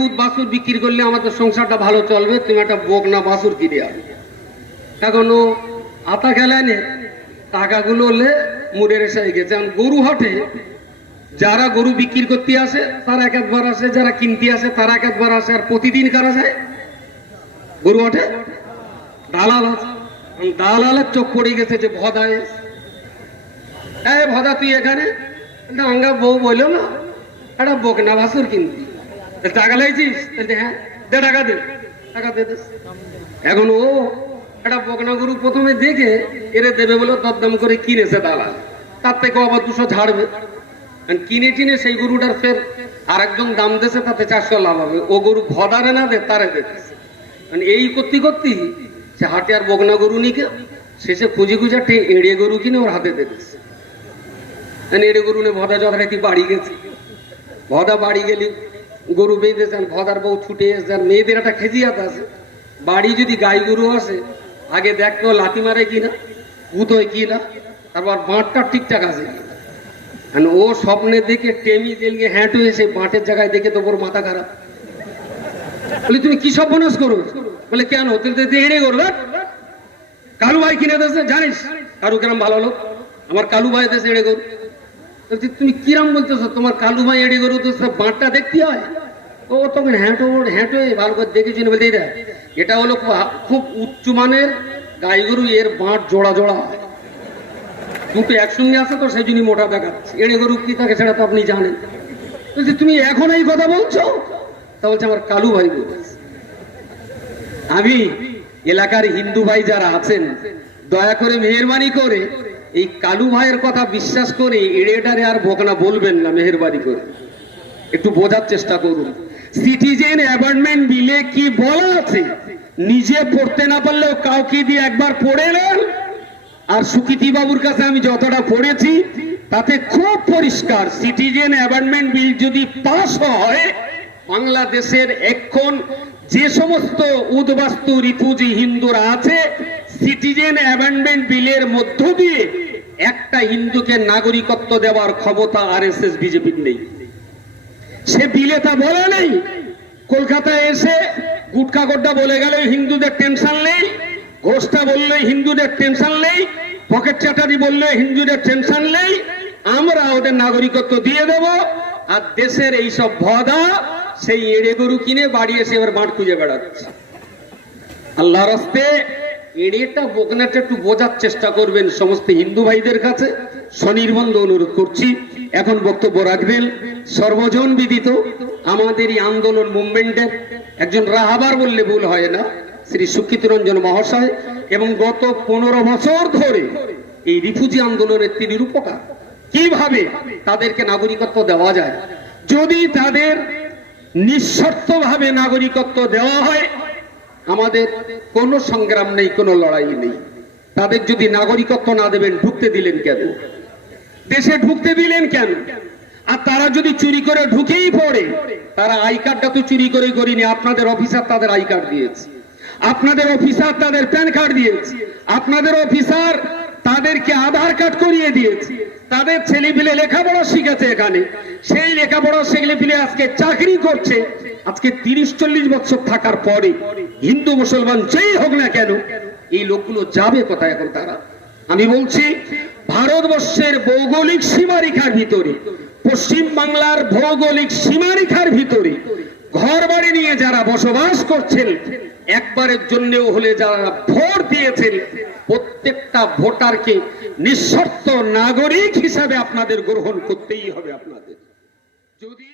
দুধ বাছুর বিক্রি করলে আমাদের সংসারটা ভালো চলবে, তুমি একটা বকনা বাছুর কিনে আনো। এখন ও আতা খেলায় টাকাগুলো হলে মুড়ের এসে গেছে। এখন গরু হাটে যারা গরু বিক্রি করতে আসে, তারা এক একবার আসে, যারা কিনতে আসে, তারা এক একবার আসে। আর প্রতিদিন কারা যায়? গরু হাটে? দালাল আছে। দালালের চোখ পড়ে গেছে যে ভদায় এই ভদা তুই এখানে? ডাঙ্গা বউ বলল না, একটা বকনা বাসুর কিনবি। তা টাকা লাইছিস হ্যাঁ? দে টাকা দে। টাকা দে। এখন ও একটা বকনা গরু প্রথমে দেখে এরে দেবে বলে দরদাম করে কিনেছে দালাল। তার থেকে আবার দুশো ঝাড়বে। কিনে টিনে সেই গরুটার ফের আরেকজন দাম দেছে, তাতে চারশো লাভ হবে। ও গরু ভদারে না দে, তারে দেখেছে মানে এই করতে করতে সে হাটে আর বকনা গরু নিকে, শেষে খুঁজে খুঁজে এড়ে গরু কিনে ওর হাতে দেখেছে আর এড়ে গরু নে ভদা যথারীতি বাড়ি গেছে। ভদা বাড়ি গেলি গরু বেঁধেছেন ভদার বউ ছুটে এসছে আর মেয়েদের একটা খেজিয়াত আছে। বাড়ি যদি গাই গরু আসে, আগে দেখতো লাথি মারে কিনা গুতোয় কিনা, তারপর বাঁটটা ঠিকঠাক আছে। ও স্বপ্নে দেখে টেমি তেলকে হ্যাঁট হয়ে বাঁটের জায়গায় দেখে তো ওর মাথা খারাপ। বলে, তুমি কি সর্বনাশ করো? বলে, কেন? তুই তো হেঁড়ে করবে কালু ভাই কিনে দেছে জানিস? কারু কিরম ভালো লোক। আমার কালু ভাই দেশে এড়ে গরু। বলছি, তুমি কিরাম বলতেছো? তোমার কালু ভাই এড়ে গরু তো বাঁটটা দেখতে হয়? ও তখন হ্যাঁটো হ্যাঁটো ভালো করে দেখেছি বলতে এটা এটা হলো খুব- উচ্চ মানের গাই গরু এর বাঁট জোড়া জোড়া হয়। দুটো একসঙ্গে আছে তো সেই জন্য মোটা দেখাচ্ছে এড়ে গরু কি থাকে সেটা তো আপনি জানেন। বলছি তুমি এখন এই কথা বলছো? তা বলছে আমার কালু ভাই বলেছে। আমি এলাকার হিন্দু ভাই যারা আছেন দয়া করে মেহরবানি করে এই কালু ভাইয়ের কথা বিশ্বাস করে এড়েটারে আর বকনা বলবেন না মেহরবানি করে। একটু বোঝার চেষ্টা করুন। সিটিজেন অ্যাপার্টমেন্ট বিলে কি বলা আছে? নিজে পড়তে না পারলেও কাউকে দিয়ে একবার পড়ে নেন। আর সুকৃতি বাবুর কাছে আমি যতটা পড়েছি, তাতে খুব পরিষ্কার সিটিজেন অ্যাপার্টমেন্ট বিল যদি পাস হয়, বাংলাদেশের এখন যে সমস্ত উদ্বাস্তু রিফিউজি হিন্দুরা আছে সিটিজেন অ্যামেন্ডমেন্ট বিলের মধ্য দিয়ে একটা হিন্দুকে নাগরিকত্ব দেওয়ার ক্ষমতা আর এস এস বিজেপির নেই। সে বিলে তা বলে নেই। কলকাতায় এসে গুটকা গোড্ডা বলে গেল, হিন্দুদের টেনশন নেই। ঘোষটা বললে হিন্দুদের টেনশন নেই। পকেট চাটারি বললে হিন্দুদের টেনশন নেই। আমরা ওদের নাগরিকত্ব দিয়ে দেব। আর দেশের এই সব ভদা সেই এড়ে গরু কিনে বাড়ি এসে এবার মাঠ খুঁজে বেড়াচ্ছে। আল্লাহ রাস্তে এড়িয়েটা বকনাটা একটু বোঝার চেষ্টা করবেন সমস্ত হিন্দু ভাইদের কাছে। স্বনির্বন্ধ অনুরোধ করছি। এখন বক্তব্য রাখবেন। সর্বজন বিদিত। আমাদের এই আন্দোলন মুভমেন্টের একজন রাহাবার বললে ভুল হয় না, শ্রী রঞ্জন মহাশয়। এবং গত পনেরো বছর ধরে এই রিফিউজি আন্দোলনের তিনি রূপকার কীভাবে তাদেরকে নাগরিকত্ব দেওয়া যায়? যদি তাদের নিঃশর্তভাবে নাগরিকত্ব দেওয়া হয় আমাদের কোনো সংগ্রাম নেই, কোনো লড়াই নেই। তাদের যদি নাগরিকত্ব না দেবেন, ঢুকতে দিলেন কেন? দেশে ঢুকতে দিলেন কেন? আর তারা যদি চুরি করে ঢুকেই পড়ে, তারা আই কার্ডটা তো চুরি করে করিনি, আপনাদের অফিসার তাদের আই কার্ড দিয়েছে। আপনাদের অফিসার তাদের প্যান কার্ড দিয়েছে। আপনাদের অফিসার তাদেরকে আধার কার্ড করিয়ে দিয়েছে। তাদের ছেলেপিলে লেখাপড়া শিখেছে এখানে। সেই লেখাপড়া ছেলেপিলে আজকে চাকরি করছে। আজকে তিরিশ চল্লিশ বছর থাকার পরে হিন্দু, মুসলমান যেই হোক না কেন, এই লোকগুলো যাবে কোথায় এখন তারা? আমি বলছি, ভারতবর্ষের ভৌগোলিক সীমারেখার ভিতরে, পশ্চিম বাংলার ভৌগোলিক সীমারেখার ভিতরে ঘর বাড়ি নিয়ে যারা বসবাস করছেন, একবারের জন্যও হলে যারা ভোট দিয়েছেন, প্রত্যেকটা ভোটারকে নিঃশর্ত নাগরিক হিসাবে আপনাদের গ্রহণ করতেই হবে আপনাদের। যদি